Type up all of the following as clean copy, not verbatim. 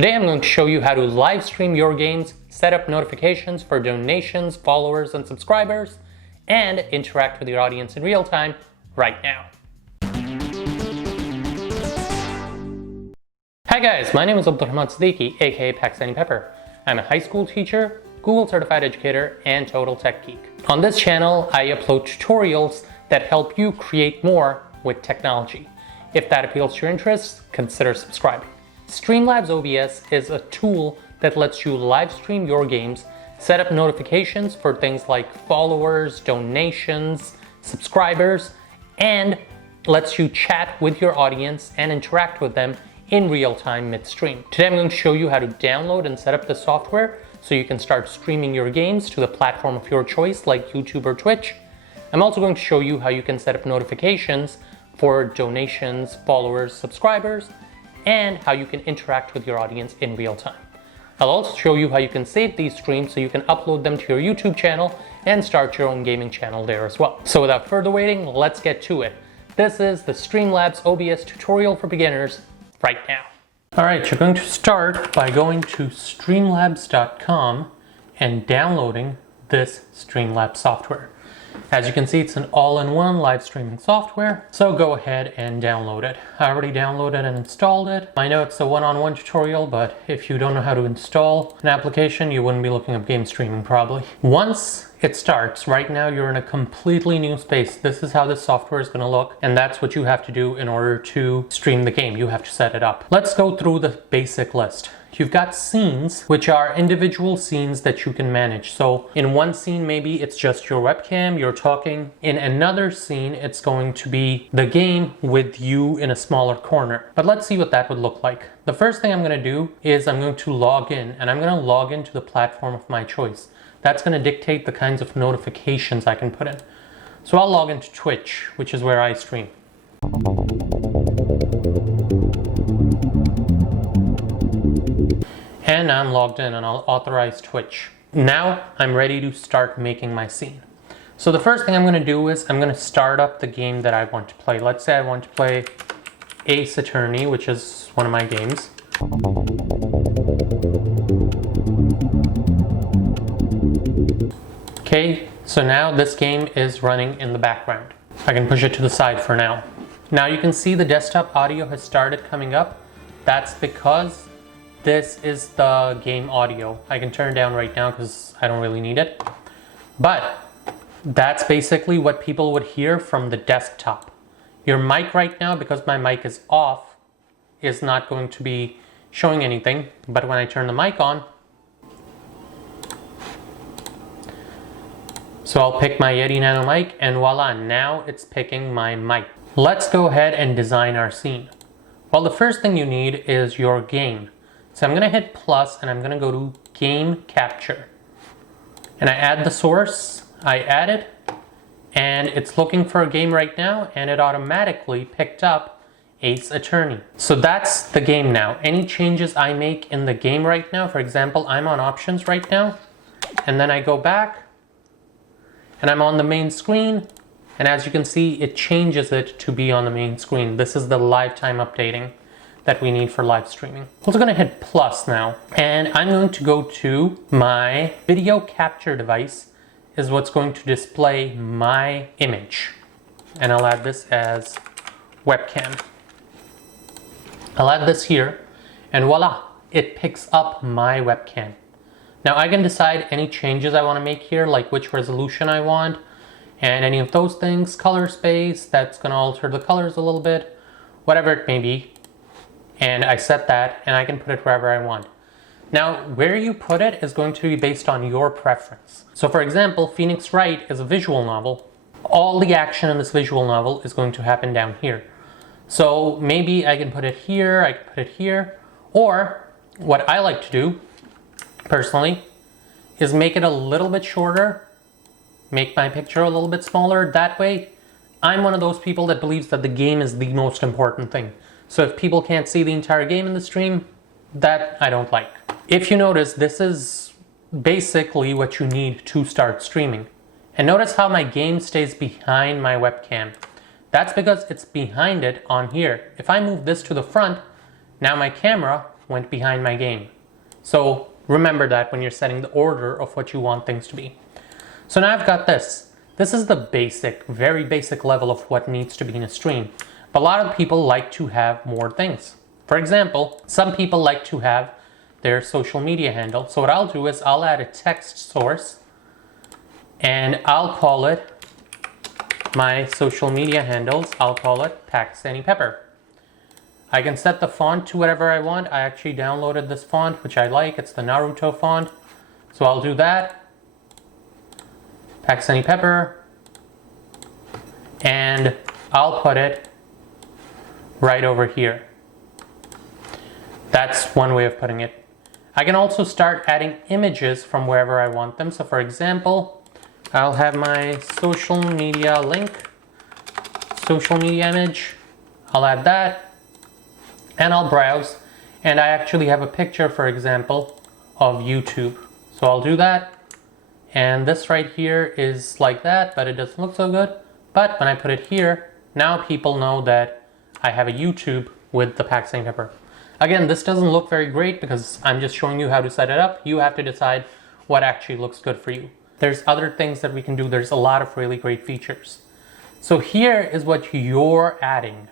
Today I'm going to show you how to live stream your games, set up notifications for donations, followers, and subscribers, and interact with your audience in real time right now. Hi guys, my name is Abdulrahman Siddiqui, aka Pakistani Pepper. I'm a high school teacher, Google certified educator, and total tech geek. On this channel, I upload tutorials that help you create more with technology. If that appeals to your interests, consider subscribing. StreamLabs OBS is a tool that lets you live stream your games, set up notifications for things like followers, donations, subscribers, and lets you chat with your audience and interact with them in real time midstream. Today I'm going to show you how to download and set up the software so you can start streaming your games to the platform of your choice like YouTube or Twitch. I'm also going to show you how you can set up notifications for donations, followers, subscribers, and how you can interact with your audience in real time. I'll also show you how you can save these streams so you can upload them to your YouTube channel and start your own gaming channel there as well. So without further waiting, let's get to it. This is the StreamLabs OBS tutorial for beginners right now. All right, you're going to start by going to streamlabs.com and downloading this StreamLabs software. As you can see, it's an all-in-one live streaming software, so go ahead and download it. I already downloaded and installed it. I know it's a one-on-one tutorial, but if you don't know how to install an application, you wouldn't be looking up game streaming probably. Once it starts, right now you're in a completely new space. This is how this software is going to look, and that's what you have to do in order to stream the game. You have to set it up. Let's go through the basic list. You've got scenes, which are individual scenes that you can manage. So in one scene, maybe it's just your webcam, you're talking. In another scene, it's going to be the game with you in a smaller corner. But let's see what that would look like. The first thing I'm going to do is I'm going to log in, and I'm going to log into the platform of my choice. That's going to dictate the kinds of notifications I can put in. So I'll log into Twitch, which is where I stream. And I'm logged in and I'll authorize Twitch. Now I'm ready to start making my scene. So the first thing I'm going to do is I'm going to start up the game that I want to play. Let's say I want to play Ace Attorney, which is one of my games. Okay, so now this game is running in the background. I can push it to the side for now. Now you can see the desktop audio has started coming up. That's because this is the game audio. I can turn it down right now because I don't really need it. But that's basically what people would hear from the desktop. Your mic right now, because my mic is off, is not going to be showing anything. But when I turn the mic on, so I'll pick my Yeti Nano mic and voila, now it's picking my mic. Let's go ahead and design our scene. Well, the first thing you need is your game. So I'm going to hit plus and I'm going to go to game capture. And I add the source, I add it, and it's looking for a game right now and it automatically picked up Ace Attorney. So that's the game now. Any changes I make in the game right now, for example, I'm on options right now, and then I go back and I'm on the main screen, and as you can see, it changes it to be on the main screen. This is the live time updating that we need for live streaming. I'm also going to hit plus now, and I'm going to go to my video capture device is what's going to display my image. And I'll add this as webcam. I'll add this here, and voila, it picks up my webcam. Now I can decide any changes I want to make here, like which resolution I want, and any of those things, color space, that's going to alter the colors a little bit, whatever it may be. And I set that and I can put it wherever I want. Now, where you put it is going to be based on your preference. So for example, Phoenix Wright is a visual novel. All the action in this visual novel is going to happen down here. So maybe I can put it here, I can put it here, or what I like to do personally is make it a little bit shorter, make my picture a little bit smaller. That way, I'm one of those people that believes that the game is the most important thing. So if people can't see the entire game in the stream, that I don't like. If you notice, this is basically what you need to start streaming. And notice how my game stays behind my webcam. That's because it's behind it on here. If I move this to the front, now my camera went behind my game. So remember that when you're setting the order of what you want things to be. So now I've got this. This is the basic, very basic level of what needs to be in a stream. But a lot of people like to have more things. For example, some people like to have their social media handle. So what I'll do is I'll add a text source and I'll call it my social media handles. I'll call it Pakistani Pepper. I can set the font to whatever I want. I actually downloaded this font, which I like. It's the Naruto font. So I'll do that. Pakistani Pepper. And I'll put it right over here. That's one way of putting it. I can also start adding images from wherever I want them. So for example, I'll have my social media link, social media image. I'll add that. And I'll browse, and I actually have a picture, for example, of YouTube. So I'll do that, and this right here is like that, but it doesn't look so good. But when I put it here, now people know that I have a YouTube with the Pakistani Pepper. Again, this doesn't look very great because I'm just showing you how to set it up. You have to decide what actually looks good for you. There's other things that we can do. There's a lot of really great features. So here is what you're adding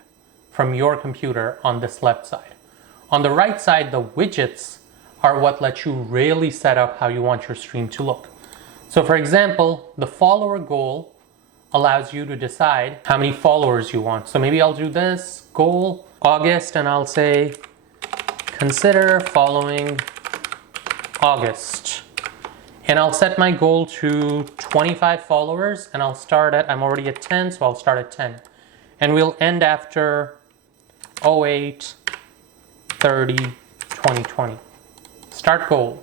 from your computer on this left side. On the right side, the widgets are what let you really set up how you want your stream to look. So for example, the follower goal allows you to decide how many followers you want. So maybe I'll do this, goal, August, and I'll say, consider following August. And I'll set my goal to 25 followers, and I'll start at, I'm already at 10, so I'll start at 10. And we'll end after 08/30/2020. Start goal.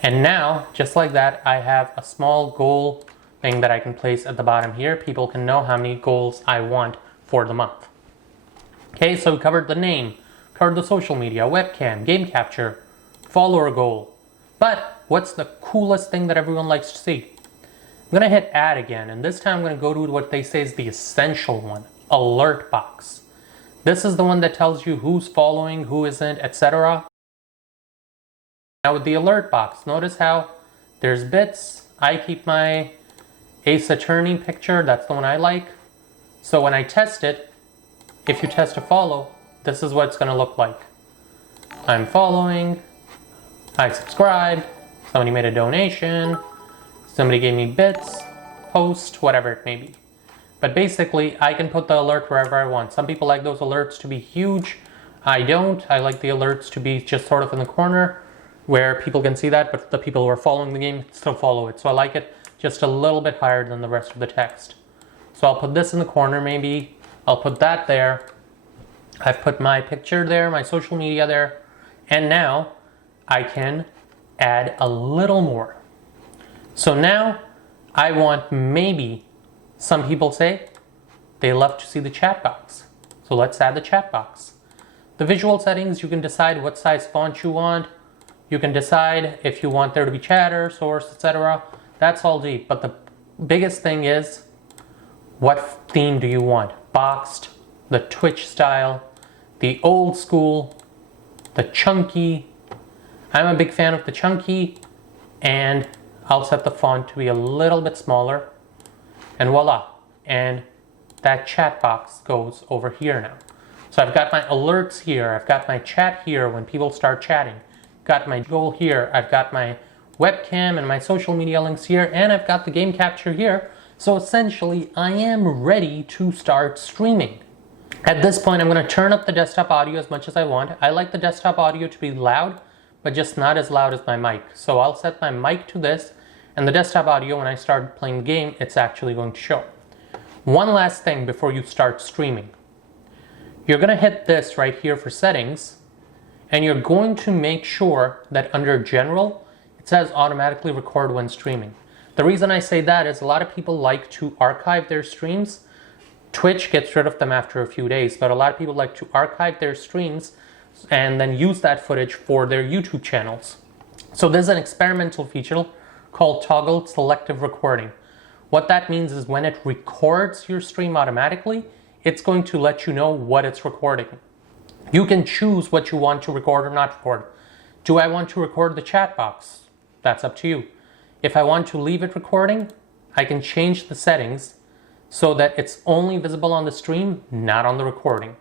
And now, just like that, I have a small goal thing that I can place at the bottom here. People can know how many goals I want for the month. Okay, so we covered the name, covered the social media, webcam, game capture, follower goal. But what's the coolest thing that everyone likes to see? I'm gonna hit add again, and this time I'm gonna go to what they say is the essential one, alert box. This is the one that tells you who's following, who isn't, etc. Now with the alert box, notice how there's bits. I keep my Ace Attorney picture, that's the one I like. So when I test it, if you test a follow, this is what it's gonna look like. I'm following, I subscribed, somebody made a donation, somebody gave me bits, post, whatever it may be. But basically, I can put the alert wherever I want. Some people like those alerts to be huge. I don't. I like the alerts to be just sort of in the corner where people can see that, but the people who are following the game still follow it. So I like it just a little bit higher than the rest of the text. So I'll put this in the corner maybe. I'll put that there. I've put my picture there, my social media there. And now I can add a little more. So now I want maybe, some people say they love to see the chat box. So let's add the chat box. The visual settings, you can decide what size font you want. You can decide if you want there to be chatter, source, etc. That's all deep. But the biggest thing is, what theme do you want? Boxed, the Twitch style, the old school, the chunky. I'm a big fan of the chunky, and I'll set the font to be a little bit smaller. And voila, and that chat box goes over here now. So I've got my alerts here, I've got my chat here when people start chatting, got my goal here, I've got my webcam and my social media links here, and I've got the game capture here. So essentially, I am ready to start streaming. At this point, I'm gonna turn up the desktop audio as much as I want. I like the desktop audio to be loud, but just not as loud as my mic. So I'll set my mic to this, and the desktop audio, when I start playing the game, it's actually going to show. One last thing before you start streaming. You're gonna hit this right here for settings, and you're going to make sure that under general, it says automatically record when streaming. The reason I say that is a lot of people like to archive their streams. Twitch gets rid of them after a few days, but a lot of people like to archive their streams and then use that footage for their YouTube channels. So there's an experimental feature called toggle selective recording. What that means is when it records your stream automatically, it's going to let you know what it's recording. You can choose what you want to record or not record. Do I want to record the chat box? That's up to you. If I want to leave it recording, I can change the settings so that it's only visible on the stream, not on the recording.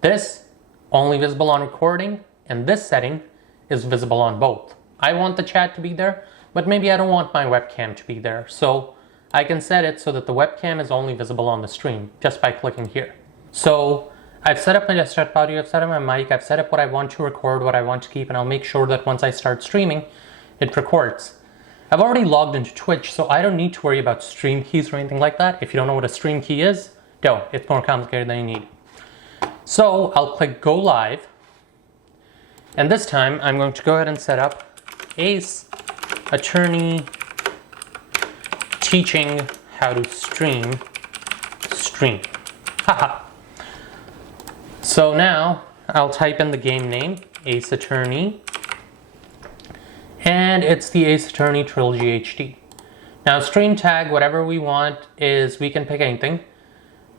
This, only visible on recording, and this setting is visible on both. I want the chat to be there, but maybe I don't want my webcam to be there. So I can set it so that the webcam is only visible on the stream just by clicking here. So I've set up my desktop audio, I've set up my mic, I've set up what I want to record, what I want to keep, and I'll make sure that once I start streaming, it records. I've already logged into Twitch, so I don't need to worry about stream keys or anything like that. If you don't know what a stream key is, don't. It's more complicated than you need. So I'll click Go Live. And this time, I'm going to go ahead and set up Ace Attorney teaching how to stream. Haha. So now I'll type in the game name, Ace Attorney, and it's the Ace Attorney Trilogy HD. Now stream tag, whatever we want, is we can pick anything.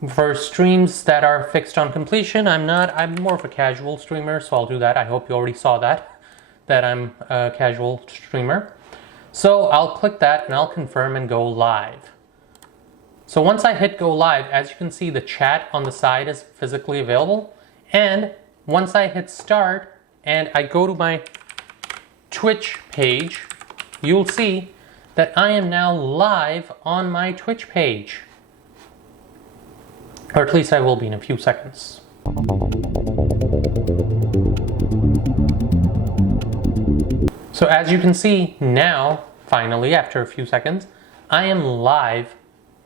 For streams that are fixed on completion, I'm more of a casual streamer, so I'll do that. I hope you already saw that I'm a casual streamer. So I'll click that and I'll confirm and go live. So once I hit go live, as you can see, the chat on the side is physically available. And once I hit start and I go to my Twitch page, you'll see that I am now live on my Twitch page. Or at least I will be in a few seconds. So as you can see now, finally, after a few seconds, I am live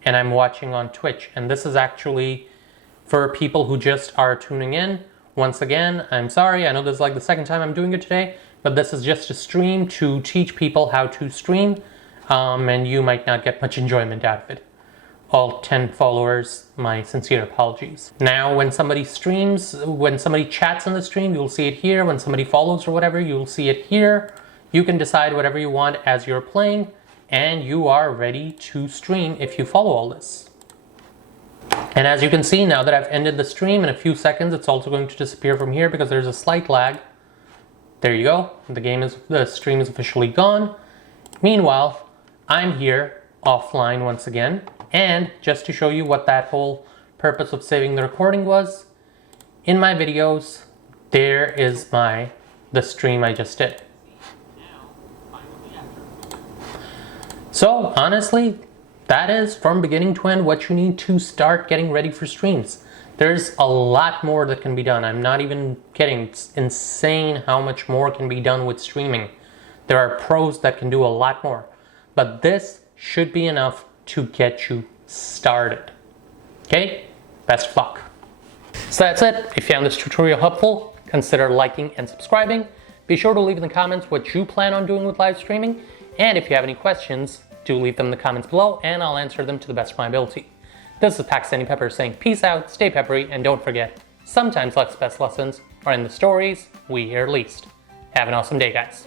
and I'm watching on Twitch. And this is actually for people who just are tuning in. Once again, I'm sorry, I know this is like the second time I'm doing it today, but this is just a stream to teach people how to stream, and you might not get much enjoyment out of it. All 10 followers, my sincere apologies. Now, when somebody streams, when somebody chats on the stream, you'll see it here. When somebody follows or whatever, you'll see it here. You can decide whatever you want as you're playing, and you are ready to stream if you follow all this. And as you can see, now that I've ended the stream in a few seconds, it's also going to disappear from here because there's a slight lag. There you go. The stream is officially gone. Meanwhile, I'm here offline once again. And just to show you what that whole purpose of saving the recording was, in my videos, there is the stream I just did. So honestly, that is from beginning to end what you need to start getting ready for streams. There's a lot more that can be done. I'm not even kidding. It's insane how much more can be done with streaming. There are pros that can do a lot more. But this should be enough to get you started. Okay? Best of luck. So that's it. If you found this tutorial helpful, consider liking and subscribing. Be sure to leave in the comments what you plan on doing with live streaming. And if you have any questions, do leave them in the comments below and I'll answer them to the best of my ability. This is Pakistani Pepper saying peace out, stay peppery, and don't forget, sometimes life's best lessons are in the stories we hear least. Have an awesome day, guys.